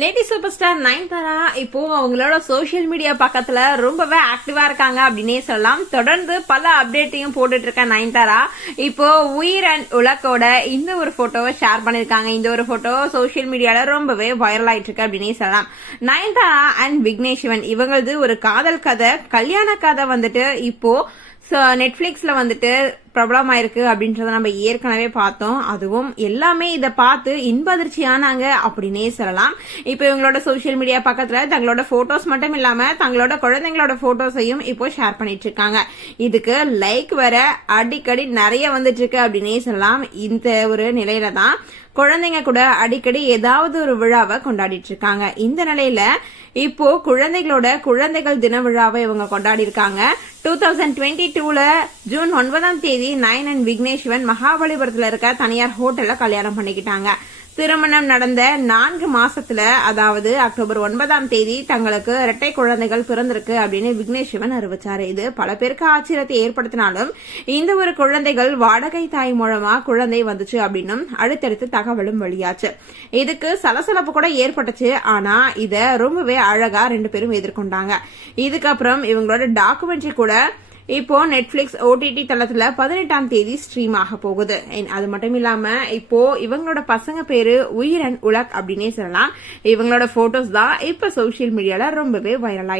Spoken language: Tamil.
லேடி சூப்பர் ஸ்டார் நயன்தாரா இப்போ அவங்களோட சோசியல் மீடியா பக்கத்துல ரொம்பவே ஆக்டிவா இருக்காங்க அப்படின்னே சொல்லலாம். தொடர்ந்து பல அப்டேட்டையும் போட்டுட்டு இருக்க நயன்தாரா இப்போ உயிர் அண்ட் உலக்கோட இந்த ஒரு போட்டோவை ஷேர் பண்ணிருக்காங்க. இந்த ஒரு போட்டோ சோசியல் மீடியால ரொம்பவே வைரல் ஆயிட்டு இருக்கு அப்படின்னே சொல்லலாம். நயன்தாரா அண்ட் விக்னேஷ் சிவன் இவங்களது ஒரு காதல் கதை, கல்யாண கதை வந்துட்டு இப்போ நெட்ஃபிளிக்ஸ்ல வந்துட்டு பிரபலமாயிருக்கு அப்படின்றத நம்ம ஏற்கனவே பார்த்தோம். அதுவும் எல்லாமே இதை பார்த்து இன்பதிர்ச்சி ஆனாங்க அப்படின்னே சொல்லலாம். இப்ப இவங்களோட சோசியல் மீடியா பக்கத்துல தங்களோட போட்டோஸ் மட்டும் இல்லாம தங்களோட குழந்தைங்களோட போட்டோஸையும் இப்போ ஷேர் பண்ணிட்டு இருக்காங்க. இதுக்கு லைக் வர அடிக்கடி நிறைய வந்துட்டு இருக்கு அப்படின்னே சொல்லலாம். இந்த ஒரு நிலையில தான் குழந்தைங்க கூட அடிக்கடி ஏதாவது ஒரு விழாவை கொண்டாடிட்டு இருக்காங்க. இந்த நிலையில இப்போ குழந்தைகள் தின விழாவை இவங்க கொண்டாடி இருக்காங்க. 2022ல ஜூன் 9ஆம் தேதி நயன் அண்ட் விக்னேஷ் சிவன் மகாபலிபுரத்துல இருக்க தனியார் ஹோட்டல்ல கல்யாணம் பண்ணிக்கிட்டாங்க. திருமணம் நடந்த 4 மாசத்துல, அதாவது அக்டோபர் 9ஆம் தேதி தங்களுக்கு இரட்டை குழந்தைகள் பிறந்திருக்கு அப்படின்னு விக்னேஷ் சிவன் அறிவிச்சாரு. இது பல பேருக்கு ஆச்சரியத்தை ஏற்படுத்தினாலும் இந்த ஒரு குழந்தைகள் வாடகை தாய் மூலமா குழந்தை வந்துச்சு அப்படின்னும் அடுத்தடுத்து தகவலும் வெளியாச்சு. இதுக்கு சலசலப்பு கூட ஏற்பட்டுச்சு. ஆனா இத ரொம்பவே அழகா 2 பேரும் எதிர்கொண்டாங்க. இதுக்கப்புறம் இவங்களோட டாக்குமெண்ட்ரி கூட இப்போ நெட்ஃபிளிக்ஸ் OTT தளத்துல 18ஆம் தேதி ஸ்ட்ரீம் ஆக போகுது. அது மட்டும் இல்லாம இப்போ இவங்களோட பசங்க பேரு உயிர் அண்ட் உலக் அப்படின்னே சொல்லலாம். இவங்களோட போட்டோஸ் தான் இப்ப சோசியல் மீடியால ரொம்பவே வைரல் ஆயிடுச்சு.